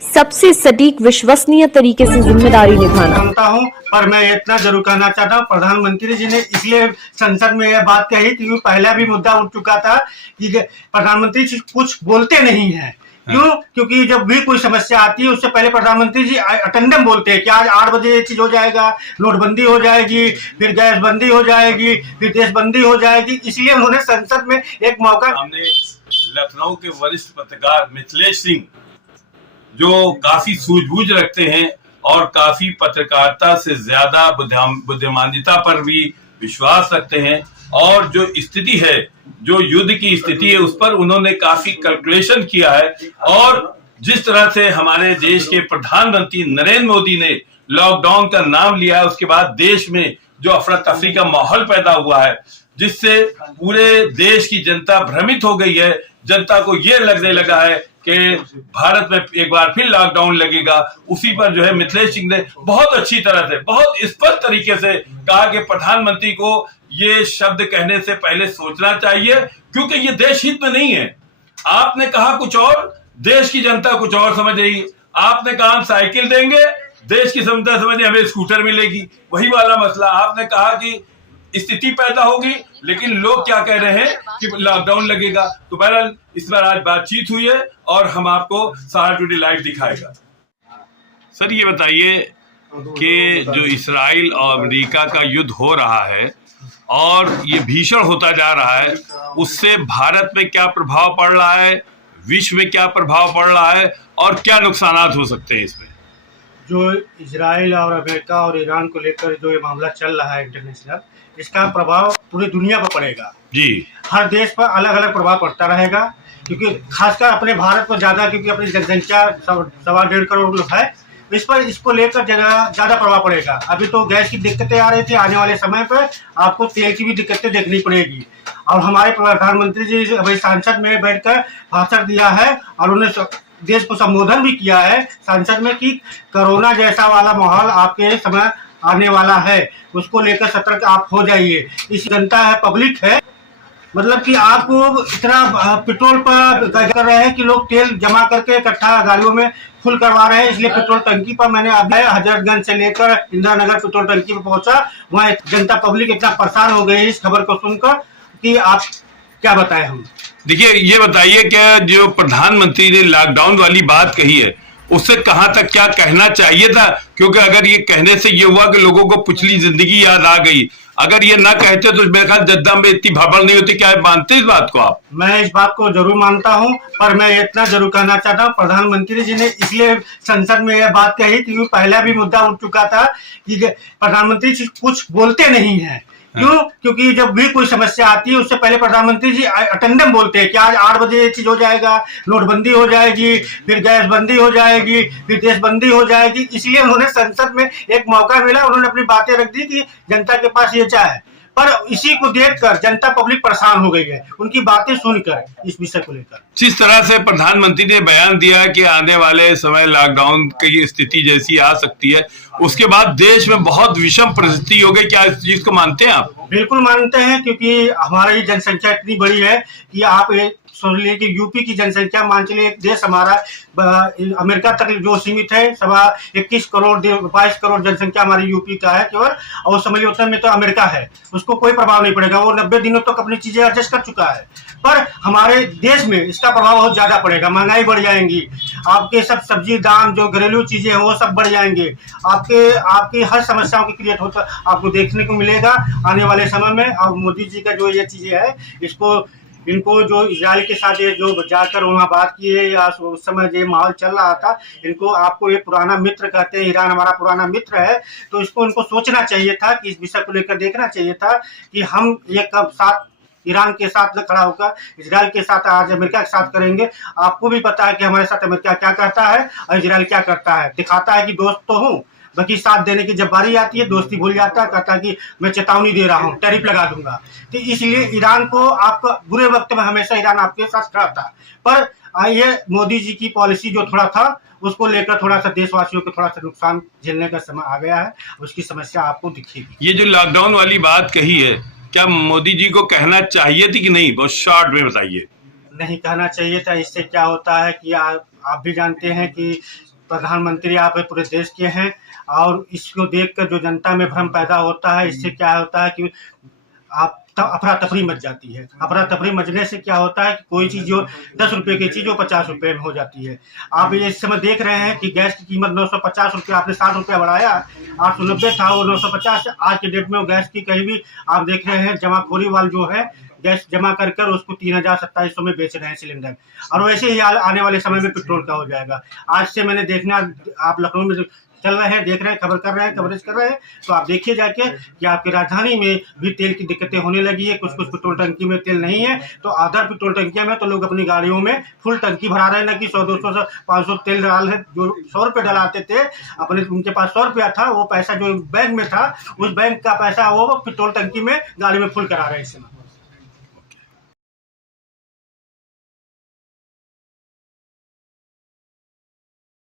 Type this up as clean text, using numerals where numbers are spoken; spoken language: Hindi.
सबसे सटीक विश्वसनीय तरीके से जिम्मेदारी निभाना। जानता हूं, पर मैं इतना जरूर कहना चाहता हूं, प्रधानमंत्री जी ने इसलिए संसद में यह बात कही क्योंकि पहला भी मुद्दा उठ चुका था कि प्रधानमंत्री जी कुछ बोलते नहीं है। क्यों? क्योंकि जब भी कोई समस्या आती है उससे पहले प्रधानमंत्री जी अटेंडम बोलते हैं कि आज 8 बजे ये चीज हो जाएगा, नोटबंदी हो जाएगी, फिर गैस बंदी हो जाएगी, फिर देशबंदी हो जाएगी। इसलिए उन्होंने संसद में एक मौका। हमने लखनऊ के वरिष्ठ पत्रकार मिथिलेश सिंह, जो काफी सूझबूझ रखते हैं और काफी पत्रकारिता से ज्यादा बुद्धिमानिता पर भी विश्वास रखते हैं, और जो स्थिति है, जो युद्ध की स्थिति है, उस पर उन्होंने काफी कैलकुलेशन किया है। और जिस तरह से हमारे देश के प्रधानमंत्री नरेंद्र मोदी ने लॉकडाउन का नाम लिया है, उसके बाद देश में जो अफरा तफरी का माहौल पैदा हुआ है, जिससे पूरे देश की जनता भ्रमित हो गई है। जनता को यह लगने लगा है कि भारत में एक बार फिर लॉकडाउन लगेगा। उसी पर जो है मिथिलेश सिंह ने बहुत अच्छी तरह से, बहुत स्पष्ट तरीके से कहा कि प्रधानमंत्री को ये शब्द कहने से पहले सोचना चाहिए, क्योंकि ये देश हित में नहीं है। आपने कहा कुछ और, देश की जनता कुछ और समझ रही। आपने कहा हम साइकिल देंगे, देश की जनता समझे हमें स्कूटर मिलेगी, वही वाला मसला। आपने कहा कि स्थिति पैदा होगी, लेकिन लोग क्या कह रहे हैं कि लॉकडाउन लगेगा। तो बहरहाल इस पर आज बातचीत हुई है और हम आपको सारा टुडे लाइव दिखाएगा। सर ये बताइए कि जो इस्राइल और अमेरिका का युद्ध हो रहा है और ये भीषण होता जा रहा है, उससे भारत में क्या प्रभाव पड़ रहा है, विश्व में क्या प्रभाव पड़ रहा है और क्या नुकसानात हो सकते हैं इसमें? जो इजराइल और अमेरिका और ईरान को लेकर जो ये मामला चल रहा है इंटरनेशनल, इसका प्रभाव पूरी दुनिया पर पड़ेगा जी। हर देश पर अलग अलग प्रभाव पड़ता रहेगा, क्योंकि खासकर अपने भारत पर ज्यादा, क्योंकि अपनी जनसंख्या 1.25 करोड़ लोग है, इस पर इसको लेकर ज्यादा प्रभाव पड़ेगा। अभी तो गैस की दिक्कतें आ रही थी, आने वाले समय पर आपको तेल की भी दिक्कतें देखनी पड़ेगी। और हमारे प्रधानमंत्री जी अभी संसद में बैठकर भाषण दिया है और उन्होंने देश को संबोधन भी किया है संसद में कि कोरोना जैसा वाला माहौल आपके समय आने वाला है, उसको लेकर सतर्क आप हो जाइए। इस जनता है, पब्लिक है, मतलब कि आपको इतना पेट्रोल पर कर रहे हैं कि लोग तेल जमा करके इकट्ठा गाड़ियों में फुल करवा रहे हैं। इसलिए पेट्रोल टंकी पर मैंने अब हजरतगंज से लेकर इंदिरा नगर पेट्रोल टंकी पर पहुंचा, वहाँ जनता पब्लिक इतना परेशान हो गई इस खबर को सुनकर कि आप क्या बताएं हम। देखिए ये बताइए कि जो प्रधानमंत्री ने लॉकडाउन वाली बात कही है, उससे कहां तक क्या कहना चाहिए था? क्योंकि अगर ये कहने से ये हुआ कि लोगों को पिछली जिंदगी याद आ गई, अगर ये ना कहते तो मेरे ख्याल जद्दा में इतनी भड़बड़ नहीं होती। क्या मानते इस बात को आप? मैं इस बात को जरूर मानता हूं, पर मैं इतना जरूर कहना चाहता हूं, प्रधानमंत्री जी ने इसलिए संसद में यह बात कही क्योंकि पहला भी मुद्दा उठ चुका था कि प्रधानमंत्री जी कुछ बोलते नहीं है। क्यों? क्योंकि जब भी कोई समस्या आती है उससे पहले प्रधानमंत्री जी अटेंडम बोलते हैं कि आज 8 बजे ये चीज हो जाएगा, नोटबंदी हो जाएगी, फिर गैस बंदी हो जाएगी, फिर देशबंदी हो जाएगी। इसलिए उन्होंने संसद में एक मौका मिला, उन्होंने अपनी बातें रख दी कि जनता के पास ये चाहे। पर इसी को देखकर जनता पब्लिक परेशान हो गई है उनकी बातें सुनकर इस विषय को लेकर। जिस तरह से प्रधानमंत्री ने बयान दिया कि आने वाले समय लॉकडाउन की स्थिति जैसी आ सकती है, उसके बाद देश में बहुत विषम परिस्थिति हो गई, क्या इस चीज को मानते हैं आप? बिल्कुल मानते हैं, क्योंकि हमारी जनसंख्या इतनी बड़ी है कि आप सोच लीजिए कि यूपी की जनसंख्या मान चलिए, एक देश हमारा अमेरिका तक जो सीमित है, 21 करोड़ 22 करोड़ जनसंख्या हमारी यूपी का है केवल, और समझिए उतना में तो अमेरिका है, उसको कोई प्रभाव नहीं पड़ेगा, वो 90 दिनों तक अपनी चीजें एडजस्ट कर चुका है। पर हमारे देश में इसका प्रभाव बहुत ज्यादा पड़ेगा, महंगाई बढ़ जाएंगी, आपके सब सब्जी दाम जो घरेलू चीजें हैं वो सब बढ़ जाएंगे, आपकी हर समस्याओं की क्रिएट होता आपको देखने को मिलेगा आने वाले समय में। और मोदी जी का जो ये चीजें है, इनको जो इजराइल के साथ ये जो जाकर वहाँ बात की है, या उस समय जो माहौल चल रहा था, इनको आपको ये पुराना मित्र कहते हैं, ईरान हमारा पुराना मित्र है, तो इनको सोचना चाहिए था कि इस विषय को लेकर देखना चाहिए था कि हम ये कब साथ ईरान के साथ खड़ा होकर इजराइल के साथ आज अमेरिका के साथ करेंगे। आपको भी पता है कि हमारे साथ अमेरिका क्या करता है और इजराइल क्या करता है। दिखाता है कि दोस्त तो हूँ, बाकी साथ देने की जब बारी आती है दोस्ती भूल जाता है, कहता है कि मैं चेतावनी दे रहा हूँ, टैरिफ लगा दूंगा। तो इसलिए ईरान को आपका बुरे वक्त में हमेशा ईरान आपके साथ खड़ा था। पर ये मोदी जी की पॉलिसी जो थोड़ा था, उसको लेकर थोड़ा सा देशवासियों को थोड़ा सा नुकसान झेलने का समय आ गया है, उसकी समस्या आपको दिखेगी। ये जो लॉकडाउन वाली बात कही है, क्या मोदी जी को कहना चाहिए थी कि नहीं? बहुत शॉर्ट में बताइए। नहीं कहना चाहिए था। इससे क्या होता है कि आप भी जानते हैं कि प्रधानमंत्री आप पूरे देश के हैं, और इसको देखकर जो जनता में भ्रम पैदा होता है, इससे क्या होता है कि आप अफरा तफरी मच जाती है। अफरा तफरी मचने से क्या होता है कि कोई चीज़ जो 10 रुपये की चीज़ वो 50 रुपये में हो जाती है। आप ये इस समय देख रहे हैं कि गैस की कीमत 950 रुपये, आपने 60 रुपया बढ़ाया, 890 था वो 950। आज के डेट में वो गैस की कहीं भी आप देख रहे हैं जमाखोरी वाले जो है गैस जमा कर कर उसको 302700 में बेच रहे हैं सिलेंडर। और वैसे ही आने वाले समय में पेट्रोल का हो जाएगा। आज से मैंने देखना, आप लखनऊ में चल रहे हैं, देख रहे हैं, खबर कर रहे हैं, कवरेज कर रहे हैं, तो आप देखिए जाके कि आपकी राजधानी में भी तेल की दिक्कतें होने लगी है। कुछ कुछ पेट्रोल टंकी में तेल नहीं है, तो अदर पेट्रोल टंकियों में तो लोग अपनी गाड़ियों में फुल टंकी भरा रहे हैं, ना कि 100-200 से 500 तेल डाल है। जो 100 रुपये डलाते थे अपने, उनके पास 100 रुपया था, वो पैसा जो बैंक में था उस बैंक का पैसा वो पेट्रोल टंकी में गाड़ी में फुल करा रहे हैं इस समय।